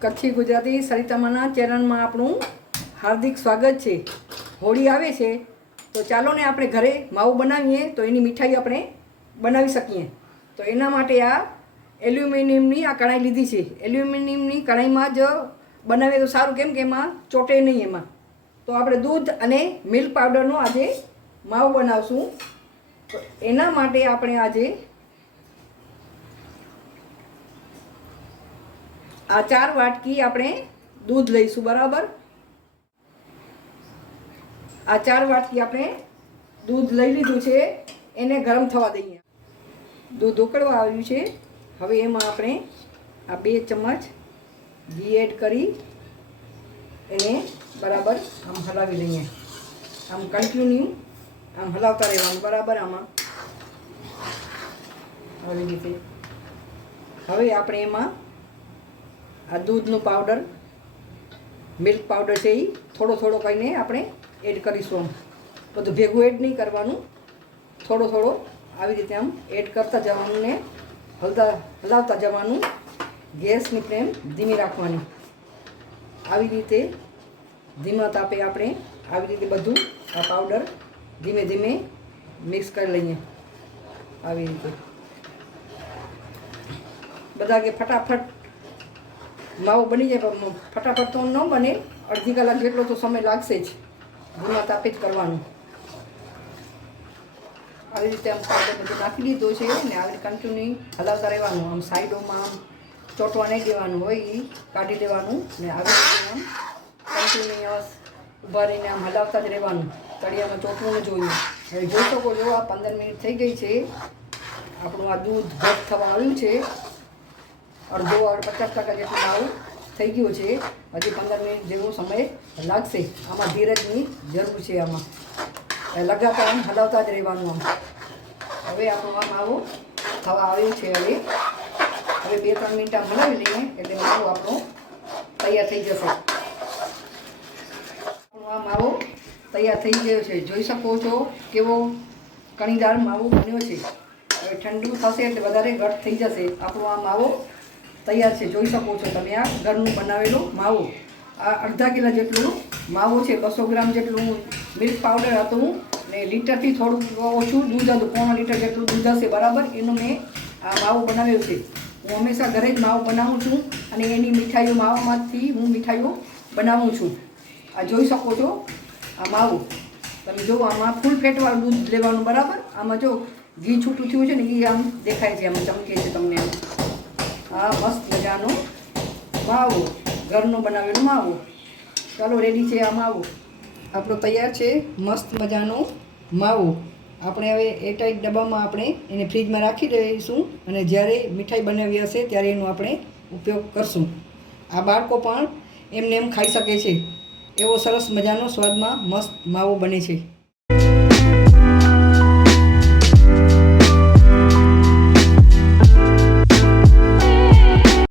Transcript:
કચ્છી ગુજરાતી સરિતામાના ચેનલમાં આપણું હાર્દિક સ્વાગત છે। હોળી આવે છે તો ચાલો ને આપણે ઘરે માવું બનાવીએ તો એની મીઠાઈ આપણે બનાવી શકીએ। તો એના માટે આ એલ્યુમિનિયમની આ કઢાઈ લીધી છે। એલ્યુમિનિયમની કઢાઈમાં જ બનાવીએ તો સારું, કેમ કે એમાં ચોટે નહીં એમાં। તો આપણે દૂધ અને મિલ્ક પાવડરનો આજે માવું બનાવશું। તો એના માટે આપણે આજે આ 4 વાટકી આપણે દૂધ લઈશું, બરાબર। આ 4 વાટકી આપણે દૂધ લઈ લીધું છે, એને ગરમ થવા દઈએ। દૂધ ઉકળવા આવ્યું છે, હવે એમાં આપણે આ 2 ચમચ ઘી એડ કરી એને બરાબર આમ હલાવી લઈએ। આમ કન્ટિન્યુ આમ હલાવતા રહેવાનું, બરાબર। આમાં આવી રીતે હવે આપણે એમાં આ દૂધનો પાવડર, મિલ્ક પાવડર છે એ થોડો થોડો કહીને આપણે એડ કરીશું। આમ બધું ભેગું એડ નહીં કરવાનું, થોડો થોડો આવી રીતે આમ એડ કરતા જવાનું ને હલાવતા જવાનું। ગેસની ફ્લેમ ધીમી રાખવાની। આવી રીતે ધીમા તાપે આપણે આવી રીતે બધું આ પાવડર ધીમે ધીમે મિક્સ કરી લઈએ। આવી રીતે બધા કે ફટાફટ માવું બની જાય, પણ ફટાફટ તો ન બને, અડધી કલાક જેટલો તો સમય લાગશે જ। ધીમા તાપે જ કરવાનું। આવી રીતે આમ પાવડર બધું નાખી દીધો છે ને આવી રીતે કન્ટિન્યુ હલાવતા રહેવાનું। આમ સાઈડોમાં આમ ચોંટવા નહીં દેવાનું હોય એ કાઢી દેવાનું ને આવી રીતે આમ કન્ટિન્યુઅસ ઊભા રહીને આમ હલાવતા જ રહેવાનું। તળિયામાં ચોંટવું ન જોઈએ। હવે જોઈ શકો છો આ 15 મિનિટ થઈ ગઈ છે, આપણું આ દૂધ ઘટ થવા આવ્યું છે। અડધો 50% જેટલું માવું થઈ ગયું છે। હજી 15 મિનિટ જેવો સમય લાગશે। આમાં ધીરજની જરૂર છે। આમાં લગાતાર આમ હલાવતા જ રહેવાનું। આમ હવે આપણું આ માવું થવા આવ્યું છે। હવે 2-3 મિનિટ આમ હલાવી લઈએ એટલે માવો આપણો તૈયાર થઈ જશે। આ માવો તૈયાર થઈ ગયો છે, જોઈ શકો છો કેવો કણીદાર માવો બન્યો છે। હવે ઠંડુ થશે એટલે વધારે ઘટ થઈ જશે। આપણો આ માવો તૈયાર છે, જોઈ શકો છો તમે। આ ઘરનું બનાવેલું માવું, આ અડધા કિલો જેટલું માવો છે। 200 ગ્રામ જેટલું મિલ્ક પાવડર હતું ને લીટરથી થોડું ઓછું દૂધ હતું, 1.5 લીટર જેટલું દૂધ હશે, બરાબર। એનું મેં આ માવું બનાવ્યું છે। હું હંમેશા ઘરે જ માવું બનાવું છું અને એની મીઠાઈઓ માવામાંથી હું મીઠાઈઓ બનાવું છું। આ જોઈ શકો છો આ માવું, તમે જો આમાં ફૂલ ફેટવાળું દૂધ લેવાનું, બરાબર। આમાં જો ઘી છૂટું થયું છે ને એ આમ દેખાય છે, આમ ચમકે છે તમને આમ। આ મસ્ત મજાનું માવો, ઘરનું બનાવેલું માવું। ચાલો રેડી છે આ માવું આપણું તૈયાર છે, મસ્ત મજાનું માવું। આપણે હવે એરટાઈટ ડબ્બામાં આપણે એને ફ્રીજમાં રાખી દઈશું અને જ્યારે મીઠાઈ બનાવી હશે ત્યારે એનો આપણે ઉપયોગ કરશું। આ બાળકો પણ એમને એમ ખાઈ શકે છે, એવો સરસ મજાનો સ્વાદમાં મસ્ત માવો બને છે।